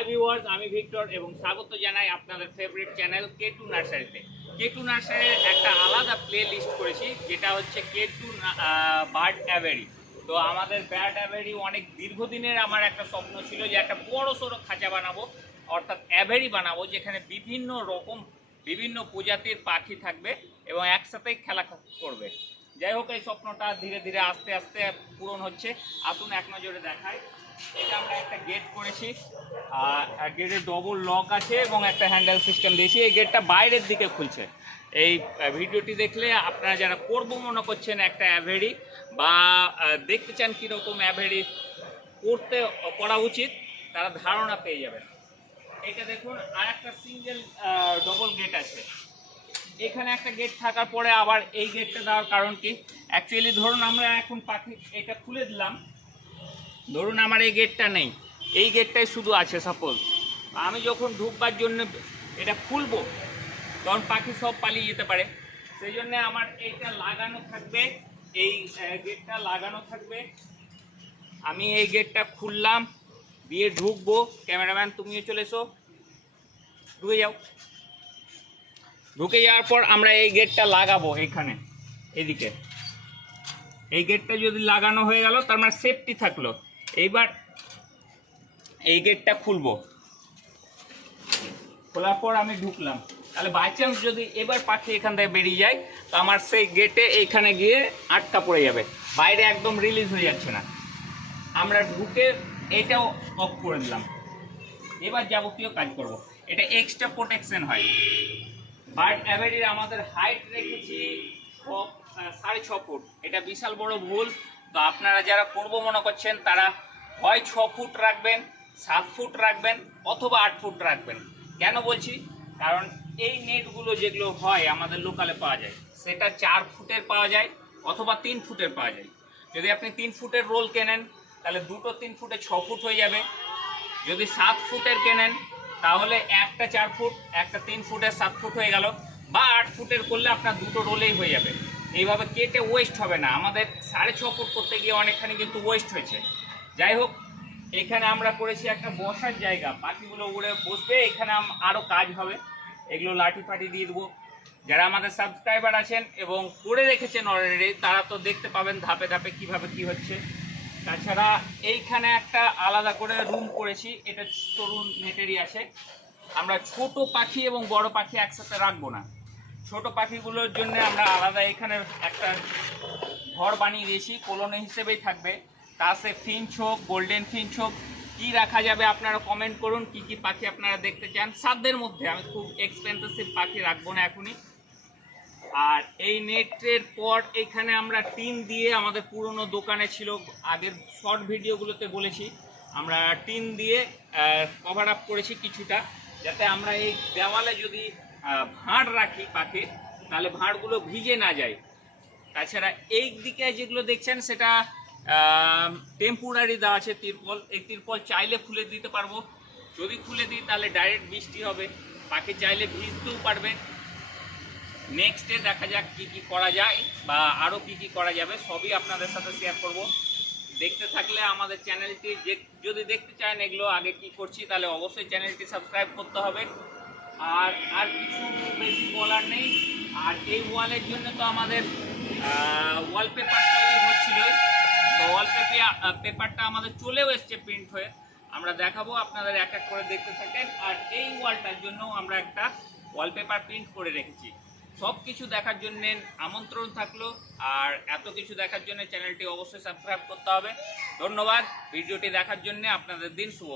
Hi viewers আমি Victor এবং স্বাগত জানাই আপনাদের ফেভারিট চ্যানেল কে টু নার্সারিতে কে টু নার্সারির একটা আলাদা প্লে লিস্ট করেছি, যেটা হচ্ছে কে টু বার্ড অ্যাভেরি তো আমাদের ব্যার্ড অ্যাভেরি অনেক দীর্ঘদিনের আমার একটা স্বপ্ন ছিল যে একটা বড় সড়ো খাঁচা বানাবো, অর্থাৎ অ্যাভেরি বানাবো, যেখানে বিভিন্ন রকম, বিভিন্ন প্রজাতির পাখি থাকবে এবং একসাথেই খেলা করবে। যাই হোক, এই স্বপ্নটা ধীরে ধীরে আস্তে আস্তে পূরণ হচ্ছে। আসুন এক নজরে দেখায় এটা আমরা একটা গেট করেছি। আর গেটে ডবল লক আছে এবং একটা হ্যান্ডেল সিস্টেম দিয়েছি। এই গেটটা বাইরের দিকে খুলছে। এই ভিডিওটি দেখলে আপনারা যারা করব মনে করছেন একটা অ্যাভেরি বা দেখতে চান কীরকম অ্যাভেরি করতে করা উচিত, তারা ধারণা পেয়ে যাবেন। এটা দেখুন, আর একটা সিঙ্গেল ডবল গেট আছে। এখানে একটা গেট থাকার পরে আবার এই গেটটা দেওয়ার কারণ কি? অ্যাকচুয়ালি ধরুন আমরা এখন পাখি এটা খুলে দিলাম। ধরুন আমার এই গেটটা নেই। এই গেটটাই শুধু আছে সাপোজ আমি যখন ঢুকবার জন্য এটা খুলবো, তখন পাখি সব পালিয়ে যেতে পারে। সেই জন্য আমার এইটা লাগানো থাকবে, এই গেটটা লাগানো থাকবে। আমি এই গেটটা খুললাম, দিয়ে ঢুকবো। ক্যামেরাম্যান, তুমিও চলে এসো। ঢুকে যাও। ঢুকে যাওয়ার পর আমরা এই গেটটা লাগাবো এখানে এদিকে। এই গেটটা যদি লাগানো হয়ে গেল, তার মানে সেফটি থাকল। এইবার এই গেটটা খুলবো। খোলার পর আমি ঢুকলাম। তাহলে বাই চান্স যদি এবার পাখি এখান থেকে বেরিয়ে যায়, তো আমার সেই গেটে এইখানে গিয়ে আটকা পড়ে যাবে। বাইরে একদম রিলিজ হয়ে যাচ্ছে না। আমরা ঢুকে এটাও অফ করে দিলাম। এবার যাবতীয় কাজ করব। এটা এক্সট্রা প্রোটেকশন হয়। বার্ড অ্যাভেরির আমাদের হাইট রেখেছি সাড়ে ছ ফুট। এটা বিশাল বড় ভুল। তো আপনারা যারা করব মনে করছেন, তারা হয় ছ ফুট রাখবেন, সাত ফুট রাখবেন, অথবা আট ফুট রাখবেন। কেন বলছি? কারণ এই নেটগুলো যেগুলো হয় আমাদের লোকালে পাওয়া যায়, সেটা চার ফুটের পাওয়া যায় অথবা তিন ফুটের পাওয়া যায়। যদি আপনি তিন ফুটের রোল কেনেন, তাহলে দুটো তিন ফুটে ছ ফুট হয়ে যাবে। যদি সাত ফুটের কেনেন, তাহলে একটা চার ফুট, একটা তিন ফুটের সাত ফুট হয়ে গেল, বা আট ফুটের করলে আপনার দুটো রোলেই হয়ে যাবে। এইভাবে কেটে ওয়েস্ট হবে না। আমাদের সাড়ে ছ ফুট করতে গিয়ে অনেকখানি কিন্তু ওয়েস্ট হয়েছে। যাই হোক, এখানে আমরা করেছি একটা বসার জায়গা। পাখিগুলো উড়ে বসবে, এখানে আরও কাজ হবে। এগুলো লাঠি ফাটি দিয়ে দেবো। যারা আমাদের সাবস্ক্রাইবার আছেন এবং করে রেখেছেন অলরেডি তারা তো দেখতে পাবেন ধাপে ধাপে কীভাবে কি হচ্ছে। তাছাড়া এইখানে একটা আলাদা করে রুম করেছি। এটা তরুণ নেটেরই আছে। আমরা ছোট পাখি এবং বড় পাখি একসাথে রাখব না। ছোট পাখিগুলোর জন্য আমরা আলাদা এখানে একটা ঘর বানিয়ে দিয়েছি, কলোনি হিসেবেই থাকবে। তা সে ফিঞ্চ হোক গোল্ডেন ফিঞ্চ হোক, কী রাখা যাবে আপনারা কমেন্ট করুন, কি কি পাখি আপনারা দেখতে চান। সাধ্যের মধ্যে, আমি খুব এক্সপেন্সিভ পাখি রাখব না এখনই। আর এই নেটের পর এখানে আমরা টিন দিয়ে, আমাদের পুরনো দোকানে ছিল, আগের শর্ট ভিডিওগুলোতে বলেছি, আমরা টিন দিয়ে কভার আপ করেছি কিছুটা, যাতে আমরা এই দেওয়ালে যদি ভাঁড় রাখি পাখির তাহলে ভাঁড়গুলো ভিজে না যায়। তাছাড়া এই দিকে যেগুলো দেখছেন, সেটা টেম্পোরারি দেওয়া আছে তিরপল। এই তিরপল চাইলে খুলে দিতে পারব। যদি খুলে দিই, তাহলে ডাইরেক্ট বৃষ্টি হবে। পাখি চাইলে ভিজতেও পারবে। নেক্সটে দেখা যাক কি কি করা যায় বা আরও কি কি করা যাবে। সবই আপনাদের সাথে শেয়ার করব। দেখতে থাকলে আমাদের চ্যানেলটি যদি দেখতে চান এগুলো, আগে কি করছি, তাহলে অবশ্যই চ্যানেলটি সাবস্ক্রাইব করতে হবে। আর আর কিছু বেশি বলার নেই। আর এই ওয়ালের জন্য তো আমাদের ওয়ালপেপার তৈরি হচ্ছিল তো ওয়ালপেপার পেপারটা আমাদের চলেও এসছে প্রিন্ট হয়ে। আমরা দেখাবো, আপনাদের এক এক করে দেখতে থাকেন। আর এই ওয়ালটার জন্য আমরা একটা ওয়ালপেপার প্রিন্ট করে রেখেছি। সব কিছু দেখার জন্য আমন্ত্রণ থাকল। আর এত কিছু দেখার জন্য চ্যানেলটি অবশ্যই সাবস্ক্রাইব করতে হবে। ধন্যবাদ। ভিডিওটি দেখার জন্য আপনাদের দিন শুভ